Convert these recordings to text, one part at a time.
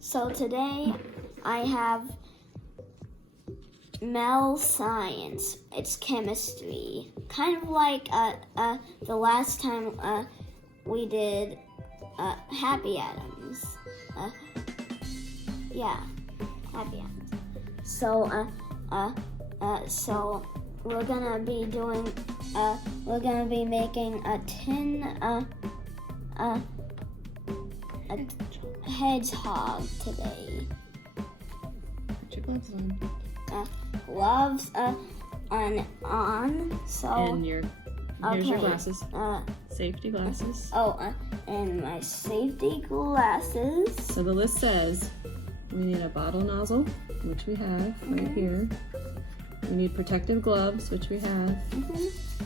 So today I have MEL Science. It's chemistry. Kind of like the last time we did happy atoms. Happy atoms. So so we're gonna be doing we're gonna be making a hedgehog today. Put your gloves on. Gloves on. So And here's your glasses. Safety glasses. And my safety glasses. So the list says we need a bottle nozzle, which we have right here. We need protective gloves, which we have.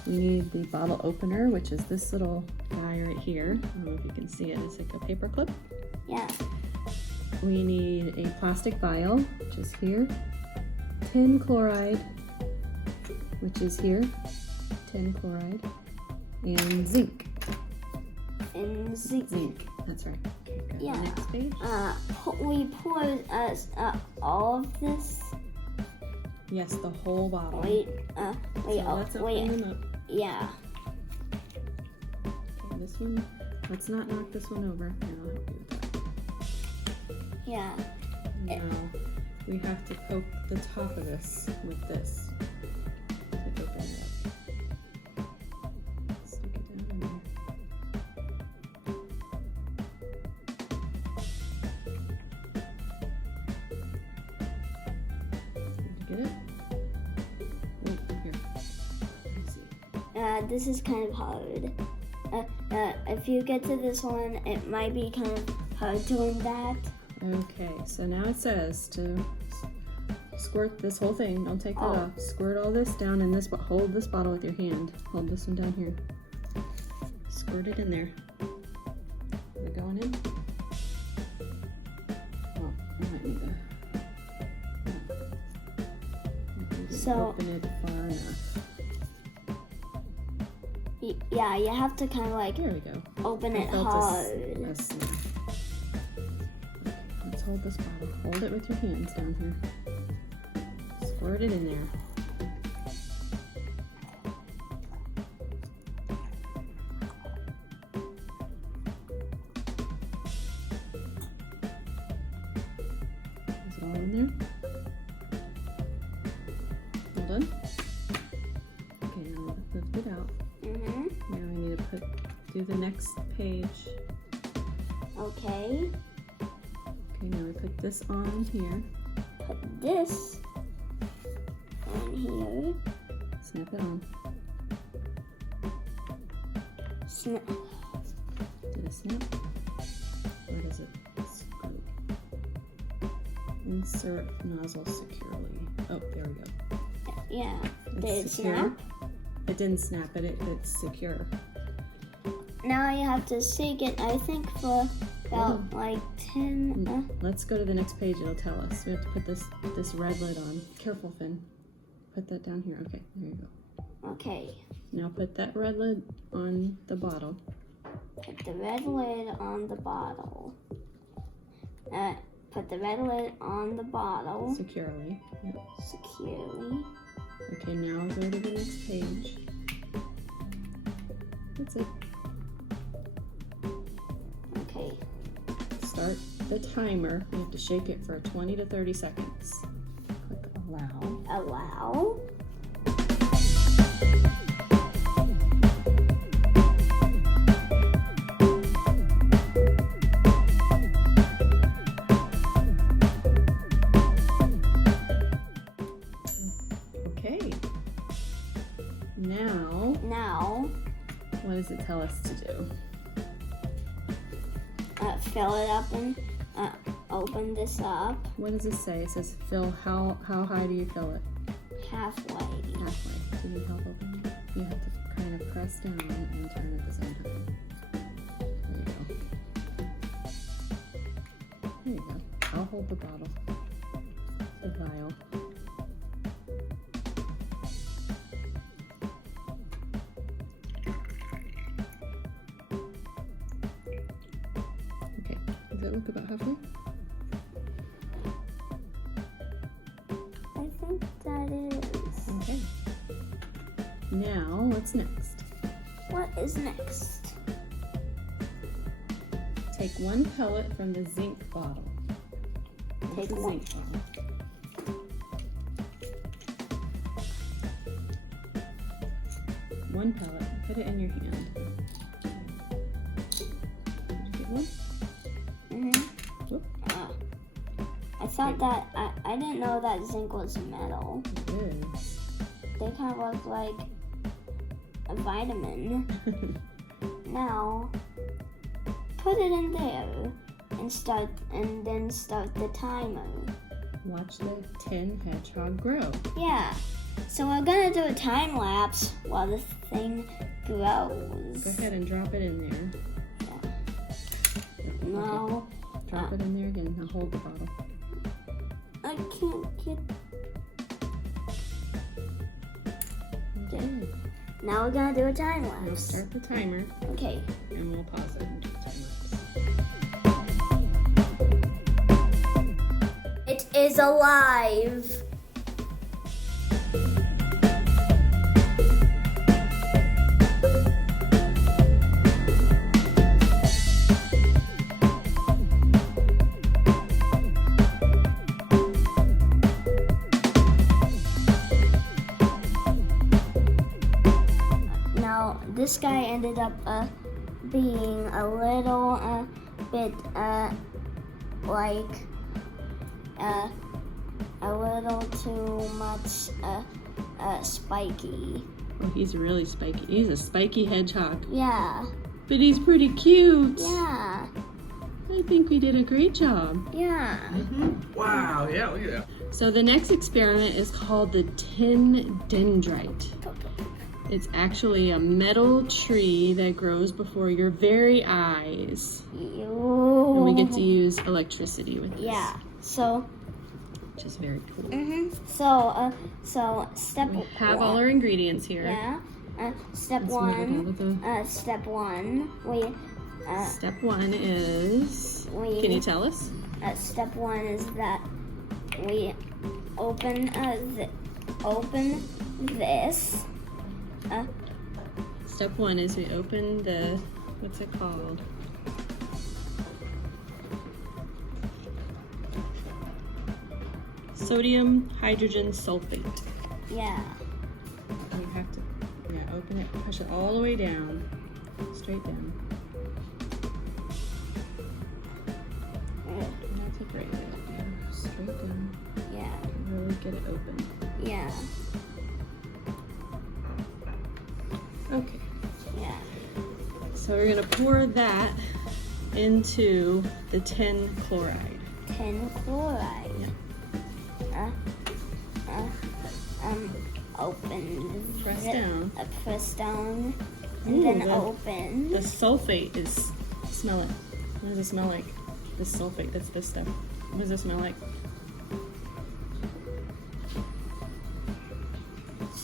We need the bottle opener, which is this little guy right here. I don't know if you can see it. It's like a paper clip. Yeah. We need a plastic vial, which is here. Tin chloride, which is here. Tin chloride. And zinc. And zinc. That's right. Okay, go to the Yeah. next page. We poured all of this. Yes, the whole bottle. Wait. Let's open them up. Yeah. Okay, this one. Let's not knock this one over. Here, I'll help you with that. Yeah. Now we have to poke the top of this with this. Open it up. Stick it down in there. Did you get it? Wait, here. Let me see. This is kind of hard. If you get to this one, it might be kind of hard doing that. Okay, so now it says to squirt this whole thing. Don't take that off. Squirt all this down in this, but hold this bottle with your hand. Hold this one down here. Squirt it in there. Is it going in? Oh, I might need to So open it far enough. Yeah, you have to kind of like There we go. open it felt hard. a snap. Okay, let's hold this bottle. Hold it with your hands down here. Squirt it in there. Is it all in there? All done? Okay, now lift it out. Now I need to do the next page. Okay. Okay, now we put this on here. Put this on here. Snap it on. Snap. Did it snap? Or does it screw? Insert nozzle securely. Oh, there we go. Yeah. Did it secure. snap? It didn't snap, but it's secure. Now you have to shake it, I think, for about like 10. Let's go to the next page. It'll tell us. We have to put this red lid on. Careful, Finn. Put that down here. Okay, there you go. Okay. Now put that red lid on the bottle. Put the red lid on the bottle. Put the red lid on the bottle. Securely. Yep. Securely. Okay, now go to the next page. That's it. Okay. Start the timer. You have to shake it for 20 to 30 seconds. Click allow. Allow. Okay. Now, what does it tell us to do? Fill it up and open this up. What does it say? It says fill. How high do you fill it? Halfway. Halfway. Do you need help opening it? You have to kind of press down and turn at the same time. There you go. There you go. I'll hold the bottle. The vial. Does it look about halfway? what's next? What is next? Take 1 pellet from the zinc bottle. Take What's a one. zinc bottle? 1 pellet. Put it in your hand. Did you get one? Whoop. I thought that I didn't know that zinc was metal. It is. They kind of look like a vitamin. Now, put it in there and then start the timer. Watch the tin hedgehog grow. Yeah. So we're gonna do a time lapse while the thing grows. Go ahead and drop it in there. No, Okay. Drop it in there again. Now hold the bottle. I can't get. Okay. Now we're gonna do a time Now lapse. start the timer Okay. and we'll pause it and do the time lapse. It is alive. Now this guy ended up being a little bit like a little too much spiky. Oh, he's really spiky. He's a spiky hedgehog. Yeah, But he's pretty cute. yeah, I think we did a great job. yeah. Wow, yeah, look at that. So the next experiment is called the tin dendrite. It's actually a metal tree that grows before your very eyes. And we get to use electricity with this. Yeah. So. Which is very cool. So step. We have all our ingredients here. Yeah. Step Let's move it one. out of the- Step one. We. Step 1 is. Can you tell us? Step one is that we open this. Step 1 is we open the. What's it called? Sodium hydrogen sulfate. Yeah. You have to open it, push it all the way down, straight down. Not take right way up there, straight down. Yeah. Really get it open. Yeah. Okay, Yeah. so we're gonna pour that into the tin chloride. Tin chloride. Open. Press down. Press down. And Ooh, then the open. sulfate is, smell it. What does it smell like? The sulfate, that's this stuff. What does it smell like?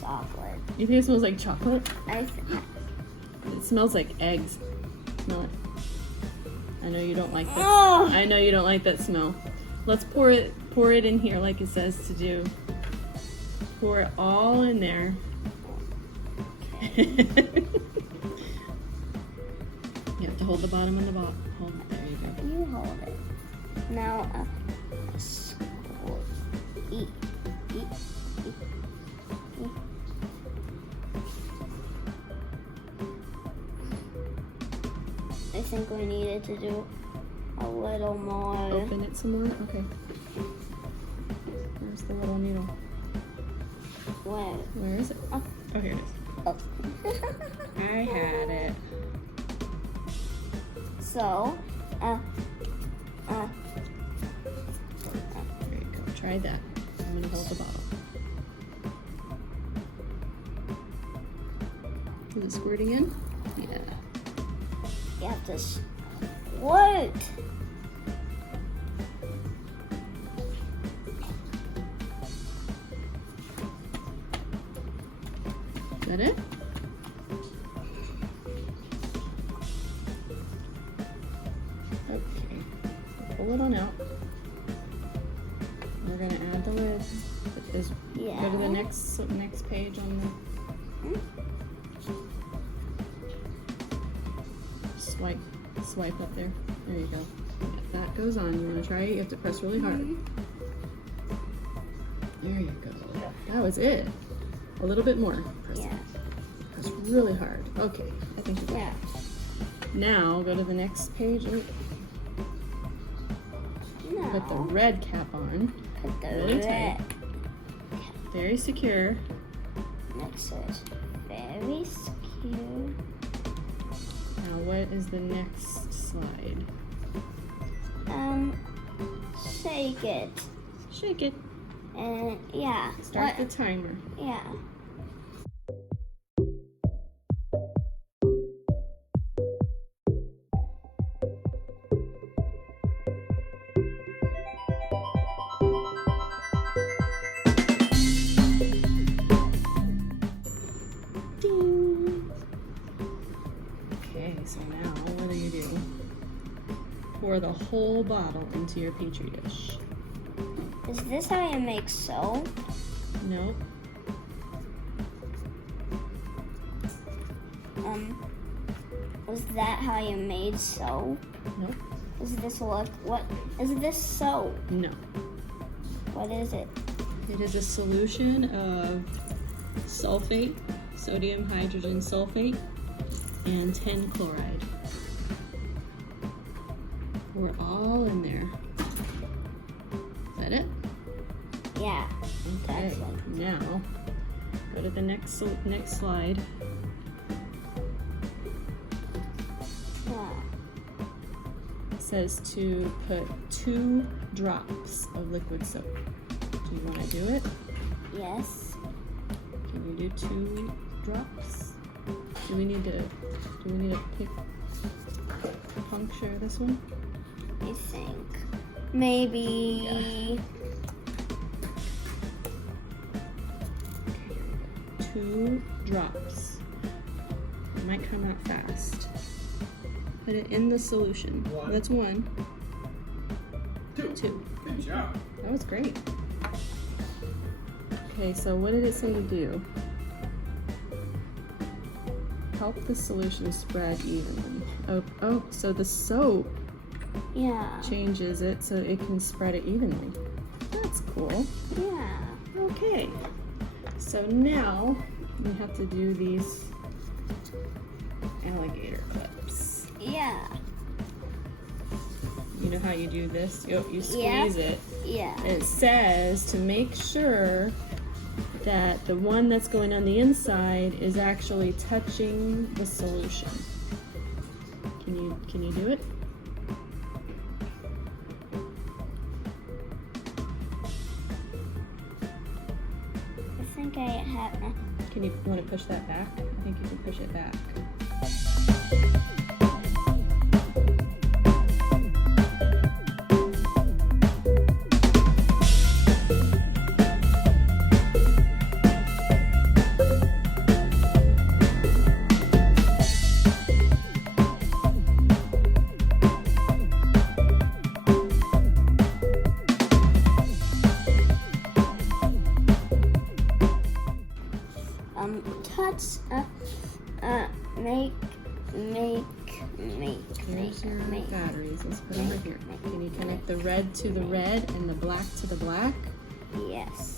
Chocolate. You think it smells like chocolate? It It smells like eggs. Smell it. I know you don't like that. Oh! I know you don't like that smell. Let's pour it in here like it says to do. Pour it all in there. You have to hold the bottom of the bottle. Hold it. There you go. You hold it. Now, eat. I think we needed to do a little more. Open it some more? Okay. Where's the little needle? Where is it? Oh. Oh, here it is. Oh. I had it. So, There you go. Try that. I'm gonna hold the bottle. Is it squirting in? Yeah. you have to squirt. Is that it? Okay. Pull it on out. We're gonna add the lid. Yeah. Go to the next page on the. swipe up there. There you go. If that goes on, you want to try it? You have to press really hard. There you go. That was it. A little bit more. Press really hard. Okay, I think you're good. Now go to the next page. No. Put the red cap on. Put the Really red. tight. Very secure. Next is very secure. Now what is the next slide? Shake it. Shake it. And yeah. Start the timer. Yeah. Ding. Okay, so now what do? Pour the whole bottle into your petri dish. Is this how you make soap? Nope. Was that how you made soap? Nope. Does this look, what, is this soap? No. What is it? It is a solution of sulfate, sodium hydrogen sulfate, and tin chloride. We're all in there. Is that it? Yeah. Okay. That's it. Now, go to the next slide. Yeah. It says to put 2 drops of liquid soap. Do you want to do it? Yes. Can you do 2 drops? Do we need to puncture this one? I think. Maybe. 2 drops. It might come out fast. Put it in the solution. One. That's 1. 2. Good job. That was great. Okay, so what did it say to do? Help the solution spread evenly. Oh, so the soap Yeah. changes it so it can spread it evenly. That's cool. Yeah. Okay, so now we have to do these alligator clips. Yeah. You know how you do this? You squeeze it. Yeah. It says to make sure that the one that's going on the inside is actually touching the solution. Can you do it? I think I have. You want to push that back? I think you can push it back. Here's your batteries. Let's put them right here. Can you connect the red to the red and the black to the black? Yes.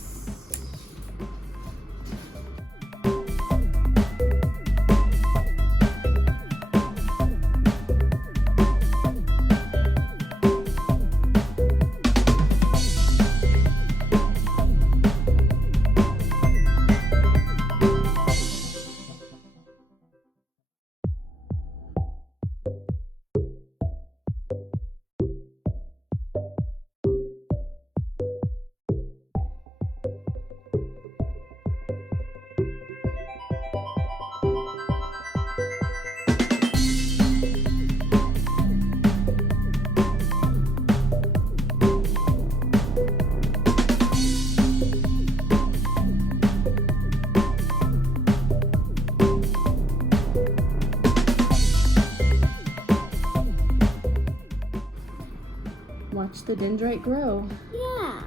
Watch the dendrite grow. Yeah.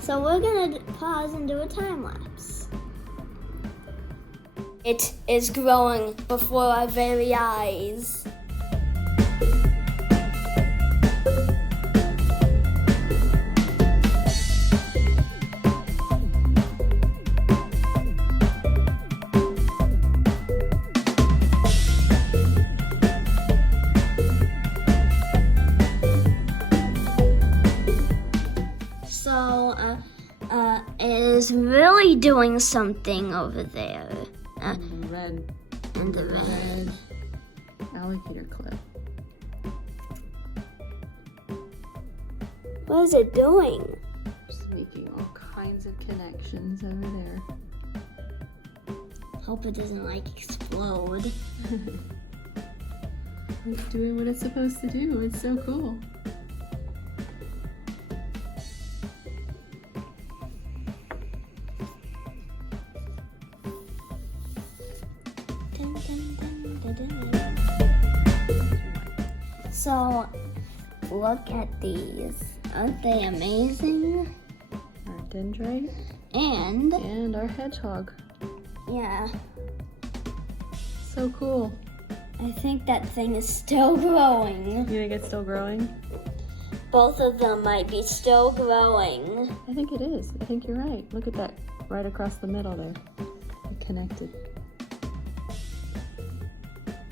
So we're gonna pause and do a time lapse. It is growing before our very eyes. is really doing something over there. And the red, And the red. alligator clip. What is it doing? Just making all kinds of connections over there. Hope it doesn't like explode. It's doing what it's supposed to do. It's so cool. Dun, dun, dun, dun, dun. So, look at these. Aren't they amazing? Our dendrite And, and our hedgehog. yeah, So cool. I think that thing is still growing. You think it's still growing? Both of them might be still growing. I think it is. I think you're right. Look at that right across the middle there. They're connected.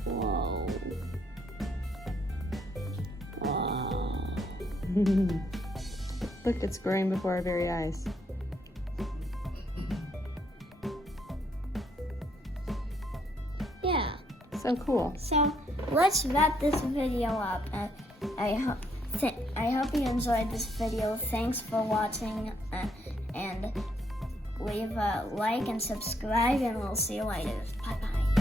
Whoa. Wow. Look, it's growing before our very eyes. Yeah. So cool. So let's wrap this video up. I hope you enjoyed this video. Thanks for watching, and leave a like and subscribe, and we'll see you later. Bye bye.